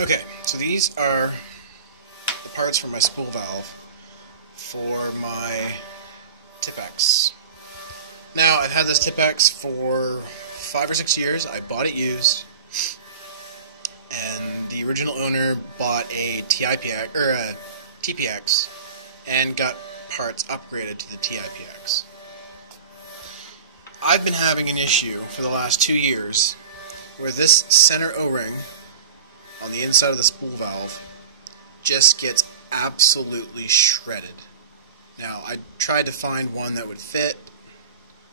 Okay, so these are the parts for my spool valve for my TiPX. Now, I've had this TiPX for 5 or 6 years. I bought it used, and the original owner bought a TiPX or a TiPX and got parts upgraded to the TiPX. I've been having an issue for the last 2 years where this center O-ring on the inside of the spool valve just gets absolutely shredded. Now, I tried to find one that would fit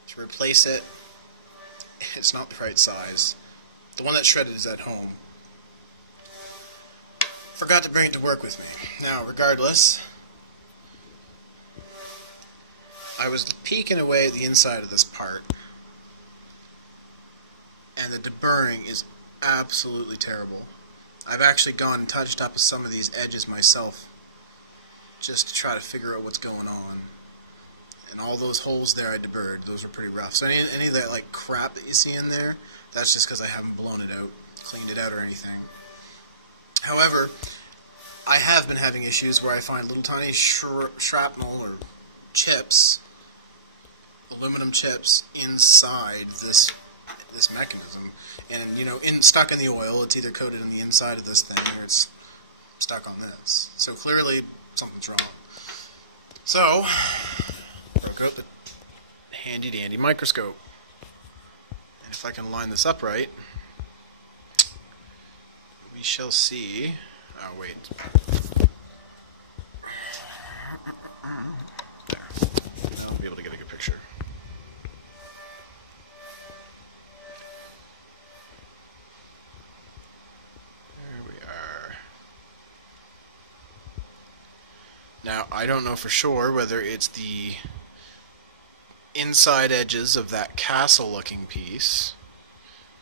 to replace it. It's not the right size. The one that's shredded is at home. Forgot to bring it to work with me. Now, regardless, I was peeking away at the inside of this part, and the deburring is absolutely terrible. I've actually gone and touched up some of these edges myself just to try to figure out what's going on. And all those holes there I deburred, those are pretty rough. So any of that like crap that you see in there, that's just because I haven't blown it out, cleaned it out or anything. However, I have been having issues where I find little tiny shrapnel or chips, aluminum chips, inside this mechanism. And, you know, stuck in the oil, it's either coated on the inside of this thing or it's stuck on this. So clearly, something's wrong. So, broke out the handy-dandy microscope. And if I can line this up right, we shall see. Oh, wait. There. I'll be able to get a good picture. Now, I don't know for sure whether it's the inside edges of that castle-looking piece,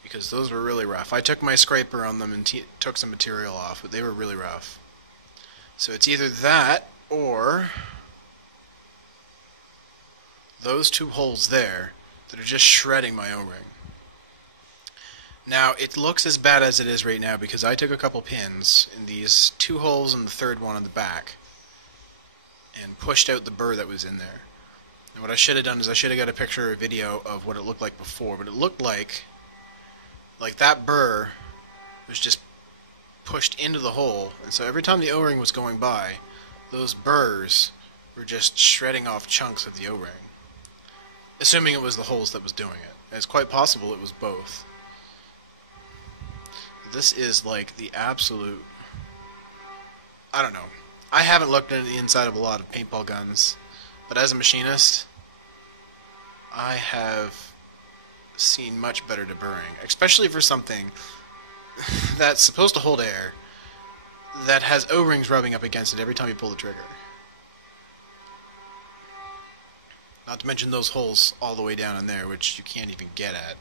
because those were really rough. I took my scraper on them and took some material off, but they were really rough. So it's either that or those two holes there that are just shredding my O-ring. Now, it looks as bad as it is right now because I took a couple pins in these two holes and the third one on the back and pushed out the burr that was in there. And what I should have done is I should have got a picture or a video of what it looked like before, but it looked like that burr was just pushed into the hole, and so every time the O-ring was going by, those burrs were just shredding off chunks of the O-ring. Assuming it was the holes that was doing it. And it's quite possible it was both. This is like the absolute... I don't know. I haven't looked into the inside of a lot of paintball guns, but as a machinist, I have seen much better deburring, especially for something that's supposed to hold air, that has O-rings rubbing up against it every time you pull the trigger. Not to mention those holes all the way down in there, which you can't even get at.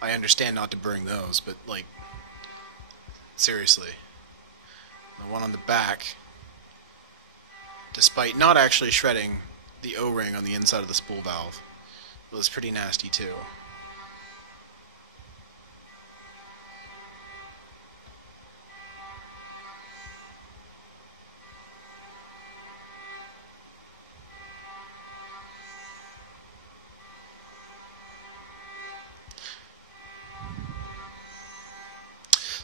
I understand not deburring those, but, like, seriously. The one on the back, despite not actually shredding the O-ring on the inside of the spool valve, was pretty nasty too.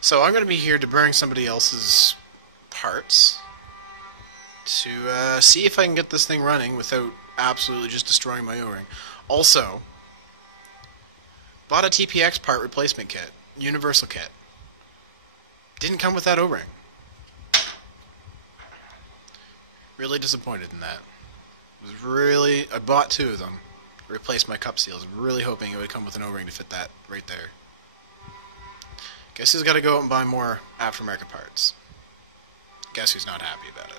So I'm going to be here deburring somebody else's parts to see if I can get this thing running without absolutely just destroying my O-ring. Also, bought a TiPX part replacement kit, universal kit. Didn't come with that O-ring. Really disappointed in that. I bought 2 of them to replace my cup seals. Really hoping it would come with an O-ring to fit that right there. Guess who's got to go out and buy more aftermarket parts? Guess who's not happy about it?